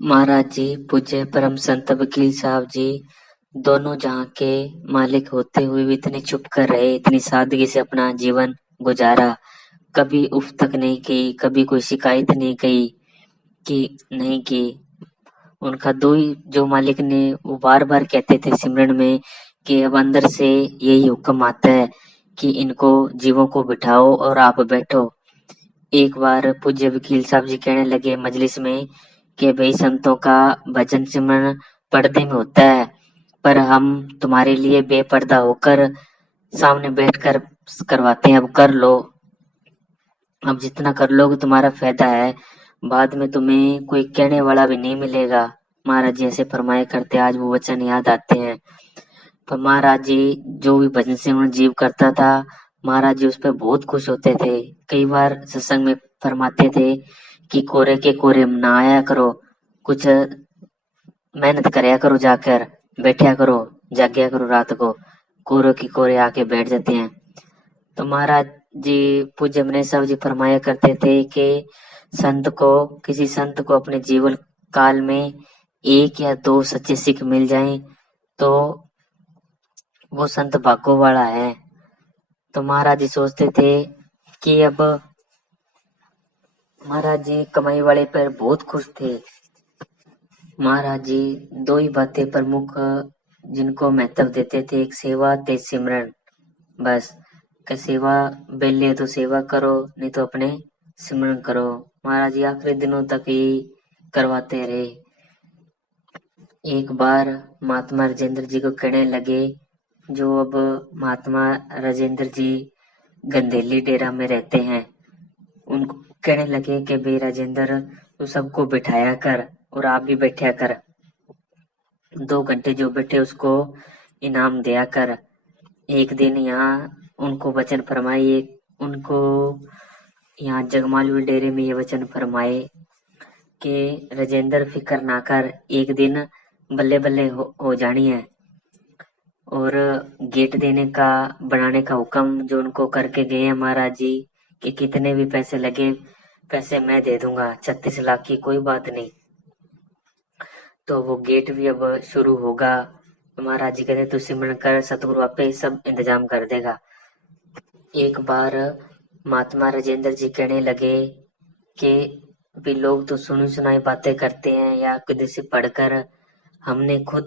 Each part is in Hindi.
महाराज जी, पूज्य परम संत वकील साहब जी, दोनों जहां के मालिक होते हुए भी इतने चुप कर रहे, इतनी सादगी से अपना जीवन गुजारा, कभी उफ तक नहीं की, कभी कोई शिकायत नहीं की। उनका दो ही जो मालिक ने वो बार बार कहते थे सिमरन में कि अब अंदर से यही हुक्म आता है कि इनको जीवों को बिठाओ और आप बैठो। एक बार पूज्य वकील साहब जी कहने लगे मजलिस में कि भाई संतों का भजन सिमरन पर्दे में होता है, पर हम तुम्हारे लिए बेपर्दा होकर सामने बैठकर करवाते हैं, अब कर लो। अब जितना कर लोगे तुम्हारा फायदा है, बाद में तुम्हें कोई कहने वाला भी नहीं मिलेगा। महाराज जी ऐसे फरमाया करते, आज वो वचन याद आते हैं। पर महाराज जी जो भी भजन सिमरन जीव करता था, महाराज जी उस पर बहुत खुश होते थे। कई बार सत्संग में फरमाते थे कि कोरे के कोरे ना आया करो, कुछ मेहनत करया करो, जाकर बैठा करो, जागया करो रात को। कोरे की कोरे आके बैठ जाते हैं। तो महाराज जी पूज्य मनीष साहब जी फरमाया करते थे कि किसी संत को अपने जीवन काल में एक या दो सच्चे सिख मिल जाएं तो वो संत भागो वाला है। तो महाराज जी सोचते थे कि अब महाराज जी कमाई वाले पर बहुत खुश थे। महाराज जी दो ही बातें प्रमुख जिनको महत्व देते थे, एक सेवा ते सिमरन। बस कि सेवा बेले तो सेवा करो, नहीं तो अपने सिमरन करो। महाराज जी आखिरी दिनों तक ही करवाते रहे। एक बार महात्मा राजेंद्र जी को कहने लगे, जो अब महात्मा राजेंद्र जी गंदेली डेरा में रहते हैं, उनको कहने लगे कि भाई राजेंद्र तू सबको बिठाया कर और आप भी बैठा कर, 2 घंटे जो बैठे उसको इनाम दिया कर। एक दिन यहाँ उनको वचन फरमाए, उनको यहाँ जगमालवी डेरे में ये वचन फरमाए कि राजेंद्र फिक्र ना कर, एक दिन बल्ले बल्ले हो जानी है। और गेट देने का बनाने का हुक्म जो उनको करके गए हैं महाराज जी कि कितने भी पैसे लगे, पैसे मैं दे दूंगा, 36 लाख की कोई बात नहीं। तो वो गेट भी अब शुरू होगा। तो महाराज जी कहते तू सिमरन कर, सतगुरु आपे सब इंतजाम कर देगा। एक बार महात्मा राजेंद्र जी कहने लगे कि भी लोग तो सुनी सुनाई बातें करते हैं या किसी से पढ़कर, हमने खुद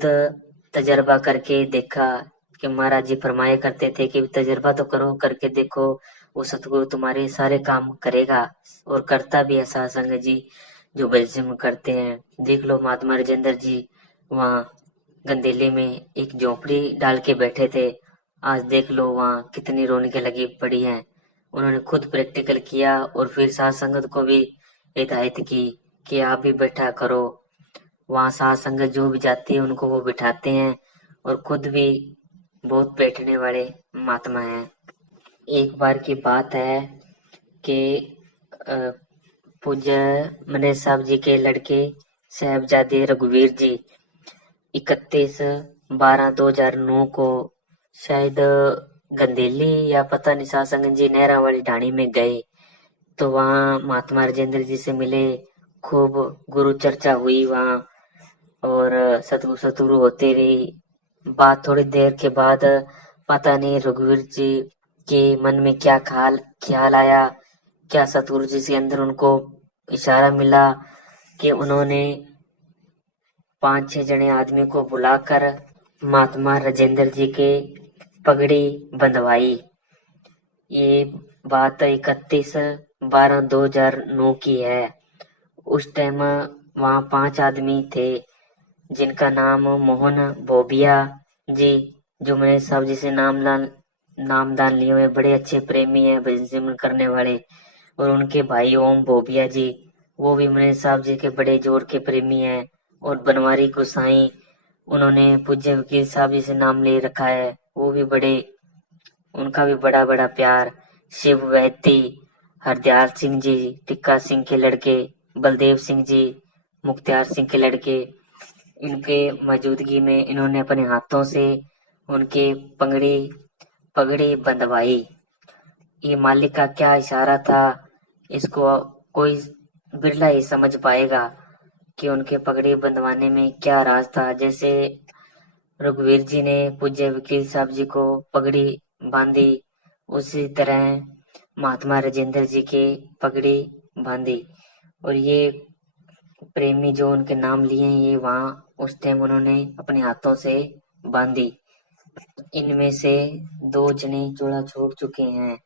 तजर्बा करके देखा कि महाराज जी फरमाया करते थे कि तजर्बा तो करो, करके देखो, वो सतगुरु तुम्हारे सारे काम करेगा। और करता भी है साथ संगत जी जो बलजिम करते हैं। देख लो महात्मा राजेंद्र जी वहाँ गंदेले में एक झोपड़ी डाल के बैठे थे, आज देख लो वहाँ कितनी रौनकें लगी पड़ी हैं। उन्होंने खुद प्रैक्टिकल किया और फिर साथ संगत को भी हिदायत की कि आप भी बैठा करो। वहाँ साथ संगत जो भी जाती है उनको वो बिठाते हैं और खुद भी बहुत बैठने वाले महात्मा हैं। एक बार की बात है कि अ, पूज्य मनीष साहब जी के लड़के साहबजादे रघुवीर जी 31/12/2009 को शायद गंदेली या पता नहीं सासंग जी नहरा वाली ढाणी में गए। तो वहाँ महात्मा राजेंद्र जी से मिले, खूब गुरु चर्चा हुई वहाँ और सतगुरु सतगुरु होते रही बात। थोड़ी देर के बाद पता नहीं रघुवीर जी के मन में क्या ख्याल आया, क्या सतगुरु जी से अंदर उनको इशारा मिला कि उन्होंने 5-6 जने आदमी को बुलाकर महात्मा राजेंद्र जी के पगड़ी बंधवाई। ये बात 31/12/2009 की है। उस टाइम वहाँ 5 आदमी थे जिनका नाम मोहन बोबिया जी, जो मैंने साहब जी से नामदान लिए हुए, बड़े अच्छे प्रेमी हैं भजन सिमरन करने वाले। और उनके भाई ओम बोबिया जी, वो भी मैंने साहब जी के बड़े जोर के प्रेमी हैं। और बनवारी गोसाई, उन्होंने पूज्य वकील साहब जी से नाम ले रखा है, वो भी बड़े, उनका भी बड़ा बड़ा प्यार। शिव वैती, हरदयाल सिंह जी, टिक्का सिंह के लड़के, बलदेव सिंह जी, मुख्तियार सिंह के लड़के, इनके मौजूदगी में इन्होंने अपने हाथों से उनके पगड़ी बंधवाई। ये मालिक का क्या इशारा था, इसको कोई बिरला ही समझ पाएगा कि उनके पगड़ी बंधवाने में क्या राज था। जैसे रघुवीर जी ने पूज्य वकील साहब जी को पगड़ी बांधी, उसी तरह महात्मा राजेंद्र जी की पगड़ी बांधी। और ये प्रेमी जो उनके नाम लिए हैं, ये वहां उस टाइम उन्होंने अपने हाथों से बांधी। इनमें से 2 जने चूल्हा छोड़ चुके हैं।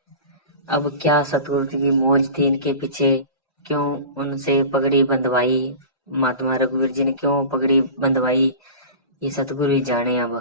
अब क्या सतगुरु जी की मौज थी इनके पीछे, क्यों उनसे पगड़ी बंधवाई, महात्मा रघुवीर जी ने क्यों पगड़ी बंधवाई, ये सतगुरु ही जाने अब।